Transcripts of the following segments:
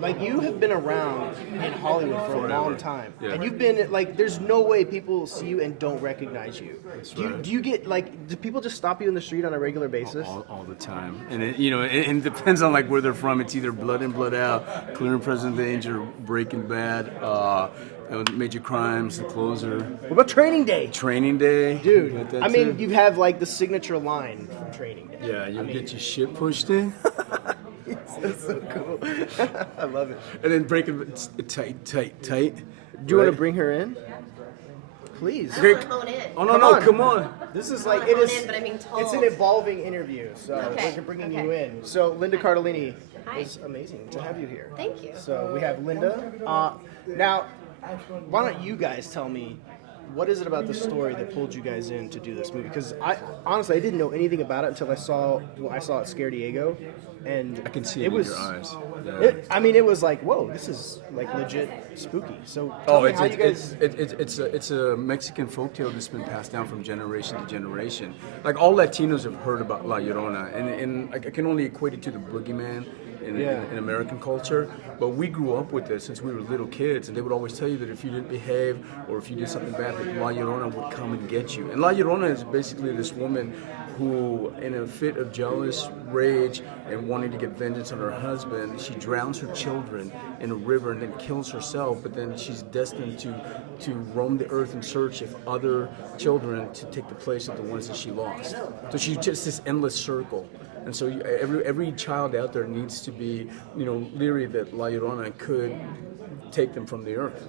like you have been around in Hollywood for a long time, and you've been like, there's no way people see you and don't recognize you. Do you get like, do people just stop you in the street on a regular basis? All the time, and it depends on like where they're from. It's either Blood In, Blood Out, Clear and Present Danger, Breaking Bad, Major Crimes, The Closer. What about Training Day? Training Day, dude. I mean, you have like the signature line from Training Day. Yeah, you'll get your shit pushed in. That's so cool. I love it. And then Breaking tight. Do you want to bring her in? Please. I don't want to hone in. Oh no, come on. This is I like wanna it hone is. in, but I'm being told. It's an evolving interview, so Okay, we're bringing okay. you in. So Linda Cardellini, Hi. it's amazing to have you here. Thank you. So we have Linda. Now, why don't you guys tell me, what is it about the story that pulled you guys in to do this movie? Because I honestly didn't know anything about it until I saw it Scare Diego, and I can see it in your eyes. I mean, it was like, whoa, this is like legit spooky. So it's a Mexican folktale that's been passed down from generation to generation. Like all Latinos have heard about La Llorona, and I can only equate it to the boogeyman in American culture. But we grew up with this since we were little kids, and they would always tell you that if you didn't behave or if you did something bad, that La Llorona would come and get you. And La Llorona is basically this woman who, in a fit of jealous rage and wanting to get vengeance on her husband, she drowns her children in a river and then kills herself, but then she's destined to roam the earth in search of other children to take the place of the ones that she lost. So she's just this endless circle. And so every child out there needs to be, leery that La Llorona could take them from the earth.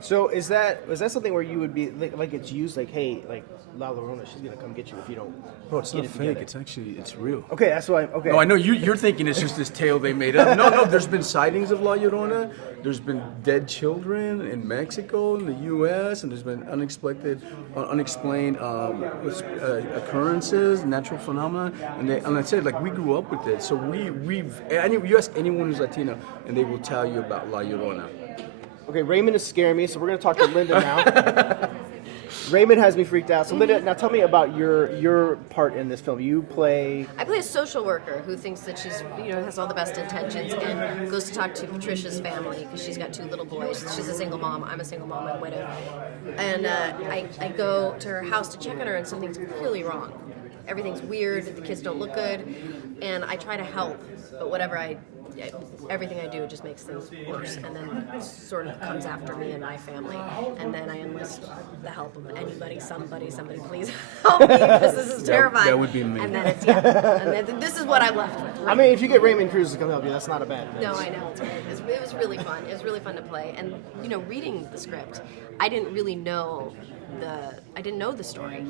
So is that something where you would be like it's used like, hey, like La Llorona, she's gonna come get you if you don't. Bro, it's not fake. It's real. Okay, that's why. Okay. No, I know you're thinking it's just this tale they made up. No, there's been sightings of La Llorona. There's been dead children in Mexico, in the U.S., and there's been unexplained occurrences, natural phenomena, and I said, like, we grew up with it. So you ask anyone who's Latino, and they will tell you about La Llorona. Okay, Raymond is scaring me, so we're gonna talk to Linda now. Raymond has me freaked out. So Linda, now tell me about your part in this film. I play a social worker who thinks that she's, has all the best intentions and goes to talk to Patricia's family because she's got 2 little boys. She's a single mom. I'm a single mom. I'm a widow. And I go to her house to check on her, and something's clearly wrong. Everything's weird. The kids don't look good, and I try to help, but everything I do just makes things worse, and then sort of comes after me and my family, and then I enlist the help of anybody, somebody, please help me, because this is terrifying. That would be amazing. And then and then this is what I'm left with. Right? I mean, if you get Raymond Cruz to come help you, that's not a bad thing. No, I know, it's great. It was really fun. It was really fun to play, and reading the script, I didn't really know the story,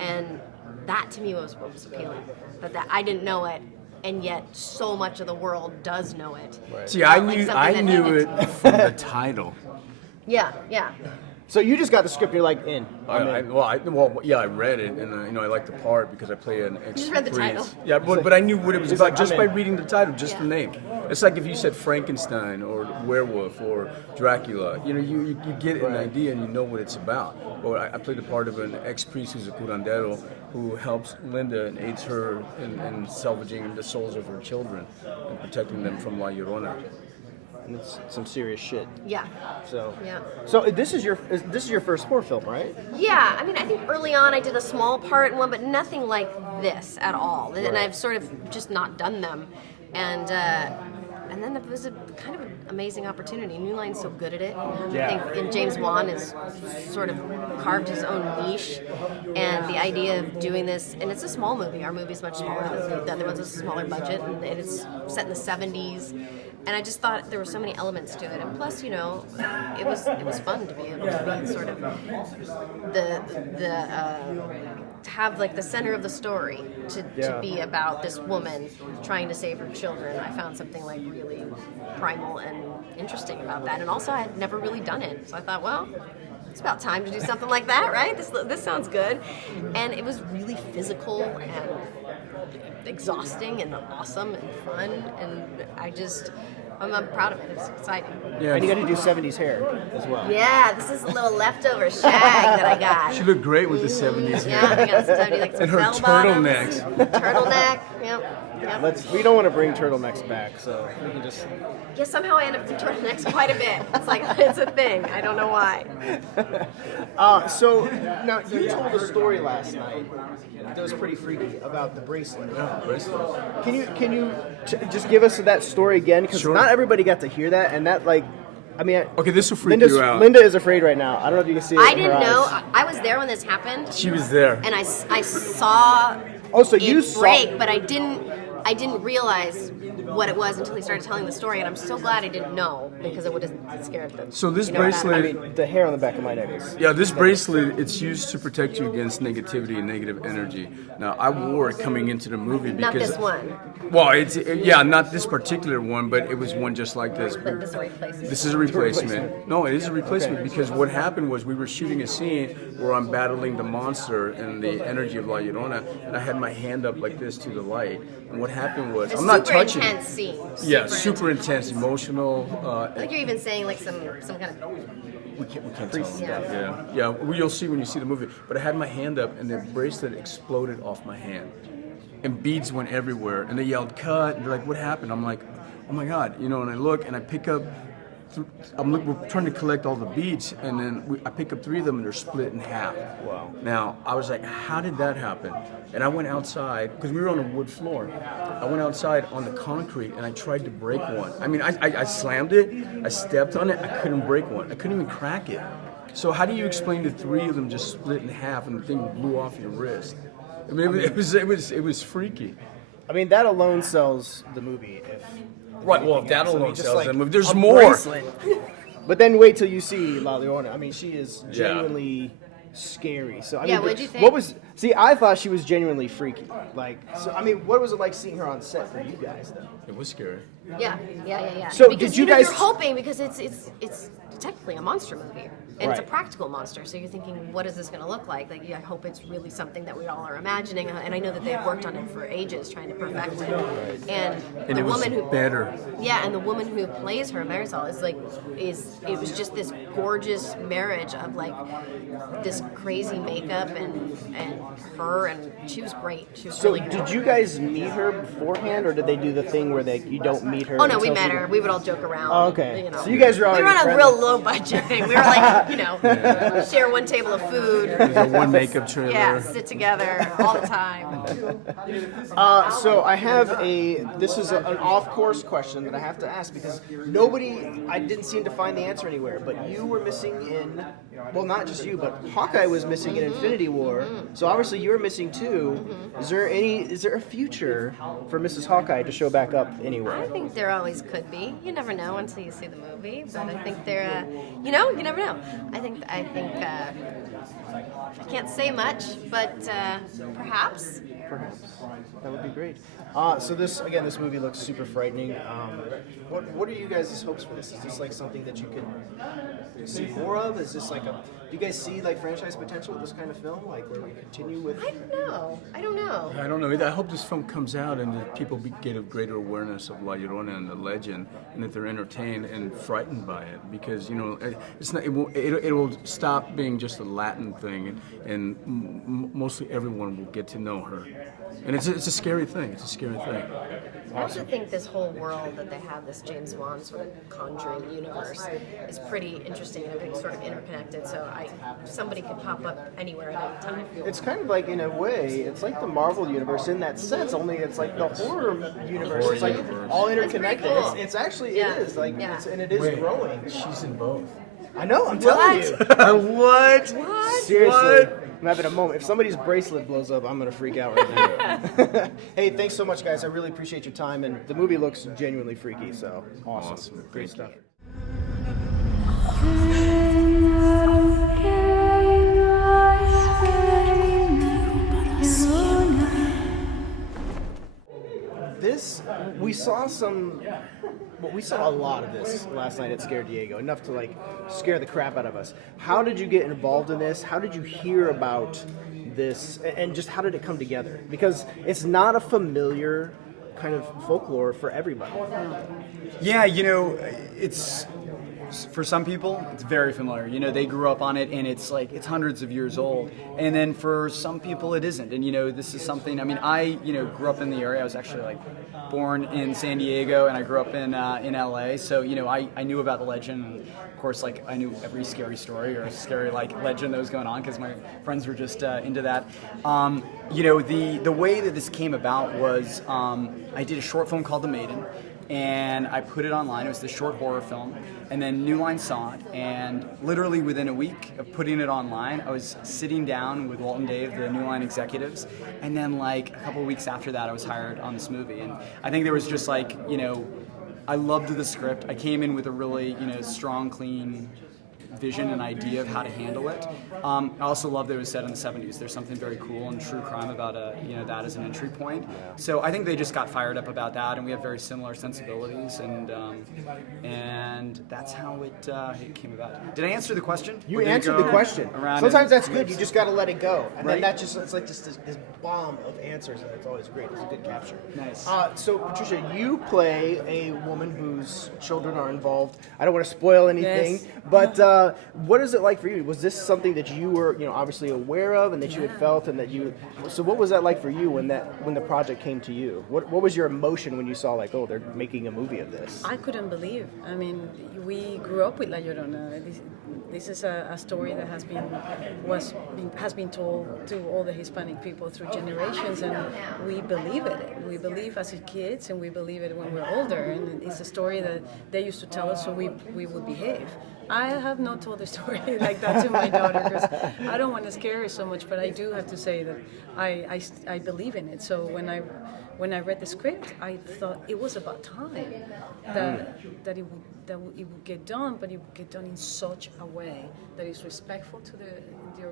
and that to me was what was appealing. That I didn't know it, and yet so much of the world does know it. Right. See, I knew it from the title. Yeah. So you just got the script, you're like, in. I read it, and I liked the part because I play an ex-priest. You just read the title. Yeah, but I knew what it was about just by in. reading the title, just the name. It's like if you said Frankenstein or werewolf or Dracula, you get an idea and you know what it's about. Well, I played the part of an ex-priest who's a curandero who helps Linda and aids her in salvaging the souls of her children and protecting them from La Llorona. And it's some serious shit. Yeah. So Yeah. So this is your first horror film, right? Yeah. I mean, I think early on I did a small part in one, but nothing like this at all. And I've sort of just not done them. And then it was a kind of an amazing opportunity. New Line's so good at it. Yeah. I think and James Wan has sort of carved his own niche. And the idea of doing this, and it's a small movie. Our movie's much smaller than the other ones. It's a smaller budget, and it's set in the 70s. And I just thought there were so many elements to it, and plus, it was fun to be able to be sort of to have like the center of the story to be about this woman trying to save her children. I found something like really primal and interesting about that, and also I had never really done it, so I thought, well, it's about time to do something like that, right? This sounds good, and it was really physical and exhausting and awesome and fun, and I'm proud of it. It's exciting. Yeah, And you got to do 70s hair as well. Yeah, this is a little leftover shag that I got. she looked great with the 70s hair. Yeah, I got some 70s, like some And her bell bottoms. turtlenecks. Turtleneck, yep. We don't want to bring turtlenecks back, so we can just. Yeah, somehow I end up with turtlenecks quite a bit. It's like, it's a thing. I don't know why. So now you told a story last night that was pretty freaky about the bracelet. Yeah, bracelet. Can you just give us that story again? Because Sure. not everybody got to hear that, and that Okay, this will freak you out. Linda is afraid right now. I don't know if you can see it. I in her didn't know. eyes. I was there when this happened, She was there. and I saw Oh, so it you saw. break, but I didn't realize what it was until he started telling the story, and I'm so glad I didn't know because it would have scared them. So this You know what bracelet. I mean, the hair on the back of my neck is. Yeah, this bracelet, it's used to protect you against negativity and negative energy. Now, I wore it coming into the movie because... Not this one, Well, yeah, not this particular one, but it was one just like this. but this is a replacement. This is a replacement. No, it is a replacement because what happened was we were shooting a scene where I'm battling the monster and the energy of La Llorona, and I had my hand up like this to the light. And what happened was, I'm not touching Super intense scene. Yeah, super intense, emotional. Like you're even saying like some kind of. We can't tell them Yeah. that. Yeah. You'll see when you see the movie. But I had my hand up, and the bracelet exploded off my hand, and beads went everywhere. And they yelled, "Cut!" And they're like, "What happened?" I'm like, "Oh my God!" And I look, and I pick up. We're trying to collect all the beads, and then I pick up 3 of them, and they're split in half. Wow. Now I was like, "How did that happen?" And I went outside because we were on a wood floor. I went outside on the concrete, and I tried to break one. I mean, I slammed it, I stepped on it, I couldn't break one. I couldn't even crack it. So how do you explain the 3 of them just split in half and the thing blew off your wrist? I mean, it was freaky. I mean, that alone sells the movie. Right. Well, that else. I mean, alone just sells like the movie. There's a more. bracelet. But then wait till you see La Llorona. I mean, she is genuinely scary. So I mean, what'd you think? What was? See, I thought she was genuinely freaky. Like, so I mean, what was it like seeing her on set for you guys, though? It was scary. Yeah. So because, did you guys- You're hoping because it's technically a monster movie. And it's a Right. practical monster, so you're thinking, what is this going to look like? Like, I hope it's really something that we all are imagining. And I know that they've worked on it for ages, trying to perfect it. And And the it was woman who better. Yeah, and the woman who plays her, Marisol, it was just this gorgeous marriage of like this crazy makeup and her, and she was great. She was So really good. did you guys meet her beforehand, or did they do the thing where you don't meet her? Oh no, we until met she- her. We would all joke around. Oh, okay. You know. So you guys were We already were on a friends. real low budget thing. We were like, share one table of food. There's one makeup trailer. Yeah, sit together all the time. So I have this is an off-course question that I have to ask because I didn't seem to find the answer anywhere, but you were missing in, well, not just you, but Hawkeye was missing in Infinity War, so obviously you were missing too. Is there a future for Mrs. Hawkeye to show back up anywhere? I think there always could be. You never know until you see the movie, but I think there, you never know. I think I can't say much, but perhaps. Perhaps. That would be great. So this movie looks super frightening. What are you guys' hopes for this? Is this like something that you could see more of? Is this like do you guys see like franchise potential with this kind of film? Like where we continue with? I don't know. I don't know. I hope this film comes out and that people get a greater awareness of La Llorona and the legend, and that they're entertained and frightened by it. Because it's not. It will stop being just a Latin thing, and mostly everyone will get to know her. And it's a scary thing. It's a scary thing. I also think this whole world that they have, this James Wan sort of conjuring universe, is pretty interesting and everything's sort of interconnected. So somebody could pop up anywhere at any time. It's kind of like, in a way, it's like the Marvel universe in that sense. Only it's like the horror universe. It's like all interconnected. pretty cool. It's actually Yeah. it is like Yeah. and it is growing. She's in both. I know. I'm telling you. What? Seriously, I'm having a moment. If somebody's bracelet blows up, I'm gonna freak out right now. Hey, thanks so much, guys. I really appreciate your time, and the movie looks genuinely freaky. So awesome. Great stuff. We saw a lot of this last night at Scare Diego, enough to like scare the crap out of us. How did you get involved in this? How did you hear about this, and just how did it come together? Because it's not a familiar kind of folklore for everybody. Yeah, it's for some people it's very familiar. They grew up on it, and it's hundreds of years old. And then for some people it isn't. And this is something. I mean, I grew up in the area. I was actually born in San Diego, and I grew up in LA. So I knew about the legend. And of course, I knew every scary story or scary legend that was going on because my friends were just into that. The way that this came about was I did a short film called The Maiden, and I put it online. It was the short horror film, and then New Line saw it, and literally within a week of putting it online, I was sitting down with Walt and Dave, the New Line executives, and then a couple of weeks after that, I was hired on this movie. And I think there was just I loved the script. I came in with a really strong, clean vision and idea of how to handle it. I also love that it was set in the 70s. There's something very cool and true crime about that as an entry point. So I think they just got fired up about that, and we have very similar sensibilities, and that's how it came about. Did I answer the question? You answered the question. Sometimes that's good. You just got to let it go, and then it's like just this bomb of answers, and it's always great. It's a good capture. Nice. So Patricia, you play a woman whose children are involved. I don't want to spoil anything, but what is it like for you? Was this something that you were, obviously aware of, and that you had felt, and that you? So what was that like for you when the project came to you? What was your emotion when you saw they're making a movie of this? I couldn't believe. I mean, we grew up with La Llorona. This is a story that has been told to all the Hispanic people through generations, and we believe it. We believe as kids, and we believe it when we're older. And it's a story that they used to tell us, so we would behave. I have not told a story like that to my daughter because I don't want to scare her so much, but I do have to say that I believe in it. So when I read the script, I thought it was about time that it would get done, but it would get done in such a way that is respectful to the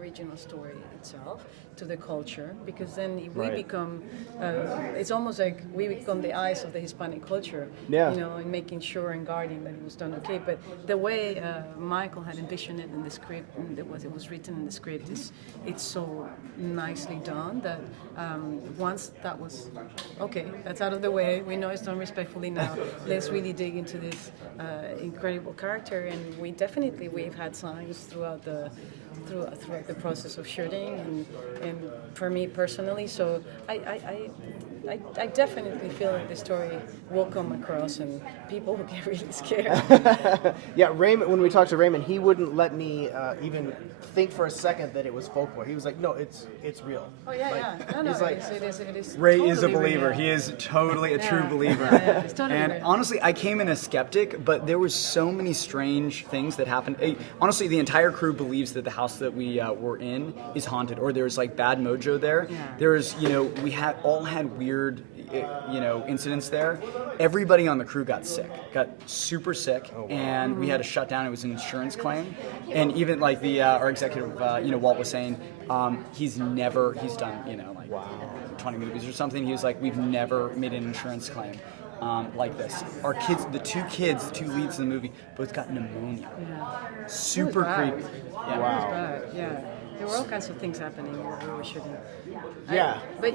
original story itself, to the culture, because then we become, it's almost like we become the eyes of the Hispanic culture, in making sure and guarding that it was done okay. But the way Michael had envisioned it in the script, and it was written in the script, it's so nicely done that once that was okay, that's out of the way, we know it's done respectfully now, let's really dig into this incredible character. And we've had signs throughout the process of shooting, and for me personally, so I definitely feel like the story will come across and people will get really scared. Yeah, Raymond. When we talked to Raymond, he wouldn't let me even think for a second that it was folklore. He was like, "No, it's real." Oh yeah, yeah. No, it is. Ray totally is a believer. Real. He is totally a true believer. Yeah, it's totally and real. honestly, I came in a skeptic, but there was so many strange things that happened. Honestly, the entire crew believes that the house that we were in is haunted, or there's bad mojo there. Yeah. There's, we had weird, incidents there. Everybody on the crew got super sick, and we had to shut down. It was an insurance claim, and even our executive, Walt was saying, he's done, 20 movies or something. He was like, we've never made an insurance claim like this. Our kids, the two leads in the movie, both got pneumonia. Yeah. Super It was bad. creepy. Yeah. It was bad. Yeah. There were all kinds of things happening while we were shooting. Yeah. But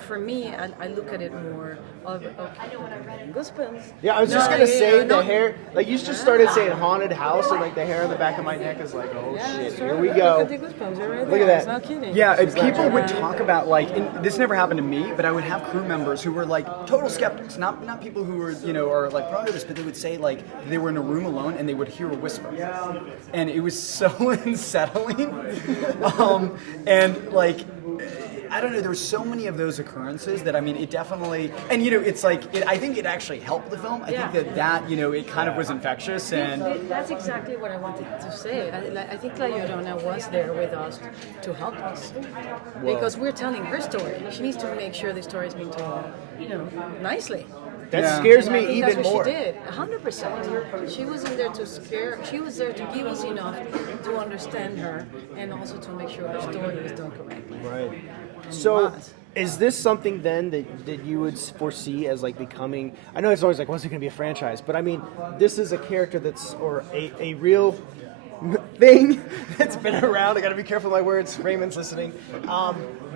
for me, I look at it more of goosebumps. Yeah, I was just gonna say the hair. You just started saying haunted house, and the hair on the back of my neck is oh shit, here we go. Look at the goosebumps. They're right Look there. at It's that. not kidding. Yeah, people would talk about and this never happened to me, but I would have crew members who were total skeptics, not people who were are prone to this, but they would say they were in a room alone and they would hear a whisper, and it was so unsettling, and I don't know, there were so many of those occurrences that it definitely, and it's I think it actually helped the film. I think that it kind of was infectious, and That's exactly what I wanted to say. I think La Llorona was there with us to help us because we're telling her story. She needs to make sure the story is being told, nicely. That scares And I me think even that's what more. She did, 100%. She wasn't there to scare. She was there to give us enough to understand her, and also to make sure her story was done correctly. Right. And So, it was. is this something then that you would foresee as becoming? I know it's always when's it going to be a franchise? But this is a character or a real thing that's been around. I got to be careful with my words. Raymond's listening.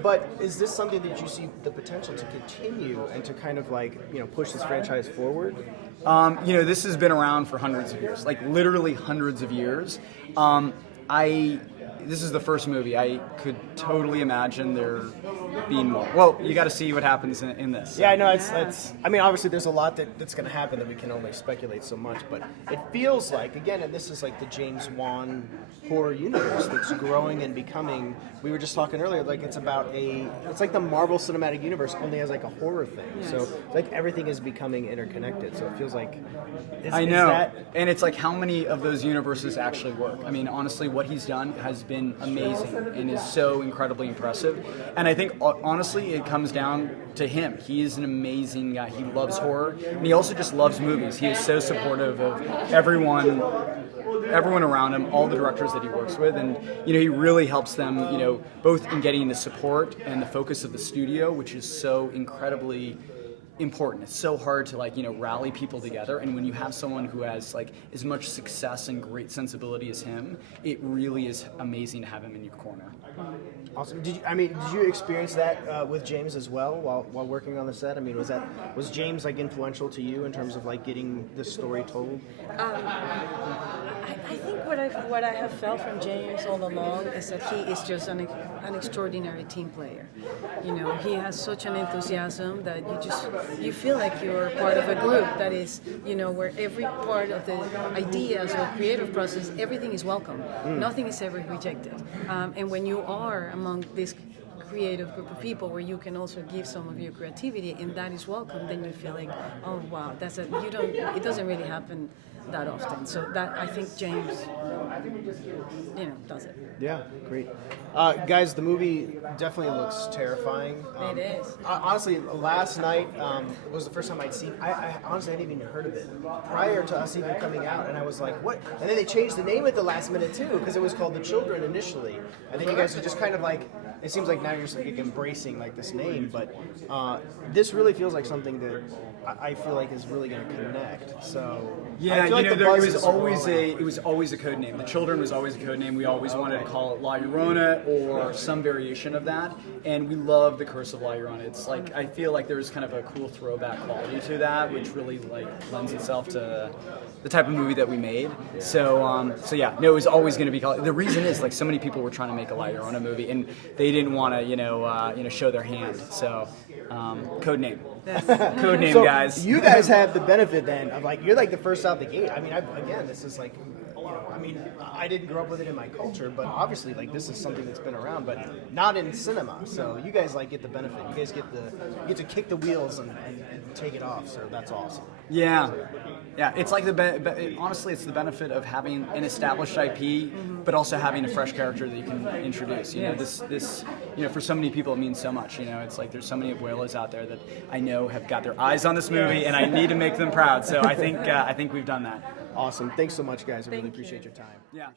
But is this something that you see the potential to continue and to kind of like, you know, push this franchise forward? You know, this has been around for hundreds of years, like literally hundreds of years. This is the first movie. I could totally imagine there being more. Well, you got to see what happens in this. Yeah, I know. It's. I mean, obviously, there's a lot that's going to happen that we can only speculate so much. But it feels like, again, and this is like the James Wan horror universe that's growing and becoming. We were just talking earlier, like it's like the Marvel Cinematic Universe only has like a horror thing. Yes. So like everything is becoming interconnected. So it feels like. I know, and it's like how many of those universes actually work. I mean, honestly, what he's done has been amazing and is so incredibly impressive. And I think honestly, it comes down to him. He is an amazing guy. He loves horror, and he also just loves movies. He is so supportive of everyone around him, all the directors that he works with, and you know, he really helps them, you know, both in getting the support and the focus of the studio, which is so incredibly important. It's so hard to like, you know, rally people together, and when you have someone who has like as much success and great sensibility as him, it really is amazing to have him in your corner. Awesome. Did you experience that with James as well while working on the set? I mean, was James like influential to you in terms of like getting this story told? I think what I have felt from James all along is that he is just an extraordinary team player. You know, he has such an enthusiasm that you feel like you're part of a group that is, you know, where every part of the ideas or creative process, everything is welcome. Nothing is ever rejected. And when you are among this creative group of people where you can also give some of your creativity and that is welcome, then you feel like, oh wow, it doesn't really happen that often. So that, I think James, you know, does it. Yeah, great. Guys, the movie definitely looks terrifying. It is. Honestly, last night was the first time I'd seen. I honestly hadn't even heard of it prior to us even coming out, and I was like, "What?" And then they changed the name at the last minute too, because it was called The Children initially, and then you guys are just kind of like. It seems like now you're just like embracing like this name, but this really feels like something that I feel like is really going to connect. So yeah, I feel you like know, it was always a code name. The Children was always a code name. We always wanted to call it La Llorona or some variation of that, and we love the Curse of La Llorona. It's like I feel like there's kind of a cool throwback quality to that, which really like lends itself to the type of movie that we made. So yeah, no, it was always going to be called. The reason is like so many people were trying to make a La Llorona movie, and they didn't want to show their hand. So code name. Code name, so guys. You guys have the benefit then of like you're like the first out the gate. I mean, again, this is like, you know, I mean, I didn't grow up with it in my culture, but obviously like this is something that's been around, but not in cinema. So you guys like get the benefit. You guys get to kick the wheels and take it off. So that's awesome. Yeah. It's like honestly, it's the benefit of having an established IP, but also having a fresh character that you can introduce. You know, this, you know, for so many people it means so much. You know, it's like there's so many abuelas out there that I know have got their eyes on this movie, and I need to make them proud. So I think we've done that. Awesome. Thanks so much, guys. I really appreciate your time. Yeah.